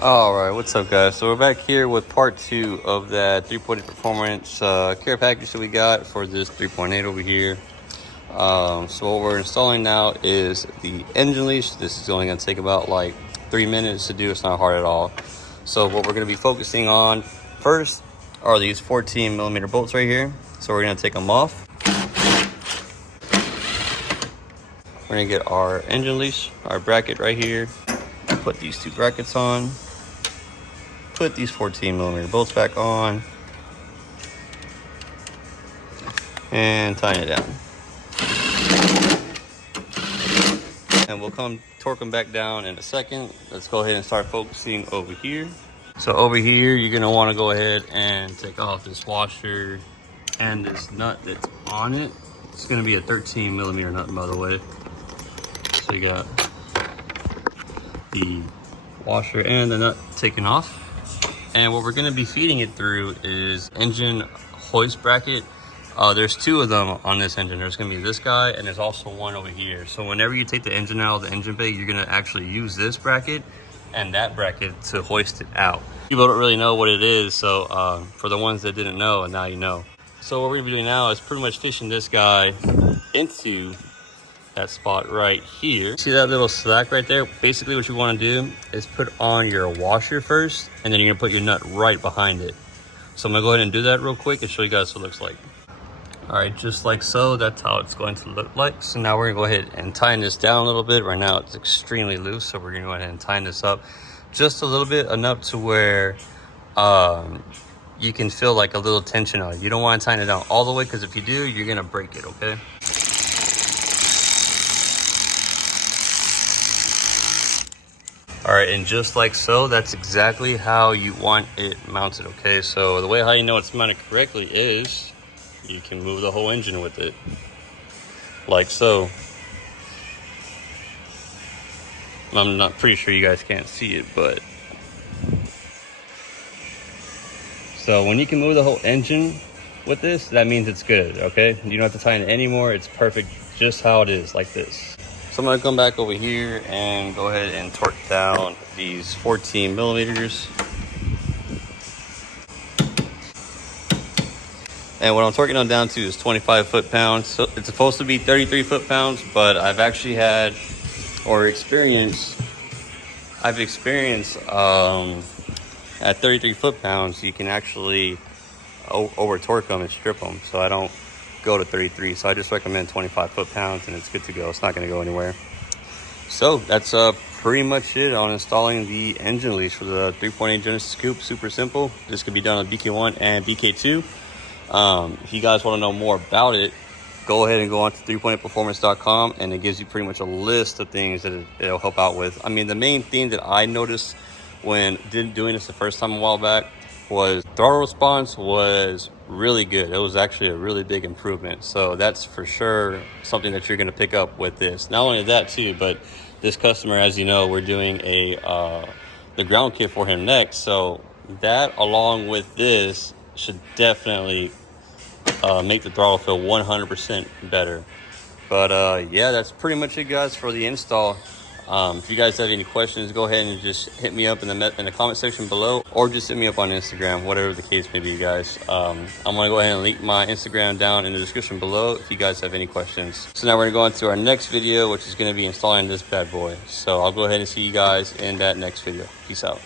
All right, what's up, guys? So we're back here with part 2 of that 3.8 performance care package that we got for this 3.8 over here. So what we're installing now is the engine leash. This is only going to take about like 3 minutes to do. It's not hard at all. So what we're going to be focusing on first are these 14 millimeter bolts right here. So we're going to take them off. We're going to get our engine leash, our bracket right here. Put these two brackets on. Put these 14 millimeter bolts back on. And tighten it down. And we'll come torque them back down in a second. Let's go ahead and start focusing over here. So over here, you're gonna wanna go ahead and take off this washer and this nut that's on it. It's gonna be a 13 millimeter nut, by the way. So you got the washer and the nut taken off. And what we're gonna be feeding it through is engine hoist bracket. There's two of them on this engine. There's gonna be this guy and there's also one over here. So whenever you take the engine out of the engine bay, you're gonna actually use this bracket and that bracket to hoist it out. People don't really know what it is, so for the ones that didn't know, and now you know. So what we're gonna be doing now is pretty much fishing this guy into that spot right here. See that little slack right there? Basically what you wanna do is put on your washer first, and then you're gonna put your nut right behind it. So I'm gonna go ahead and do that real quick and show you guys what it looks like. All right, just like so, that's how it's going to look like. So now we're gonna go ahead and tighten this down a little bit. Right now it's extremely loose, so we're gonna go ahead and tighten this up just a little bit, enough to where you can feel like a little tension on it. You don't wanna tighten it down all the way, because if you do, you're gonna break it, okay? All right, and just like so, that's exactly how you want it mounted, okay? So the way how you know it's mounted correctly is you can move the whole engine with it, like so. I'm not pretty sure you guys can't see it, but so when you can move the whole engine with this, that means it's good, okay? You don't have to tighten it anymore. It's perfect just how it is, like this. So I'm gonna come back over here and go ahead and torque down these 14 millimeters. And what I'm torquing them down to is 25 foot-pounds. So it's supposed to be 33 foot-pounds, but I've actually had, or experienced, I've experienced at 33 foot-pounds, you can actually over torque them and strip them. So I don't go to 33, so I just recommend 25 foot-pounds and it's good to go. It's not gonna go anywhere. So that's pretty much it on installing the engine leash for the 3.8 Genesis Coupe. Super simple. This could be done on BK1 and BK2. If you guys want to know more about it, go ahead and go on to 3.8performance.com, and it gives you pretty much a list of things that it'll help out with. I mean, the main thing that I noticed when doing this the first time a while back was throttle response was really good. It was actually a really big improvement. So that's for sure something that you're going to pick up with this. Not only that too, but this customer, as you know, we're doing the ground kit for him next. So that, along with this, should definitely make the throttle feel 100% better. But yeah, that's pretty much it, guys, for the install. If you guys have any questions, go ahead and just hit me up in the comment section below, or just hit me up on Instagram, whatever the case may be, guys. I'm gonna go ahead and link my Instagram down in the description below if you guys have any questions. So now we're gonna go on to our next video, which is gonna be installing this bad boy. So I'll go ahead and see you guys in that next video. Peace out.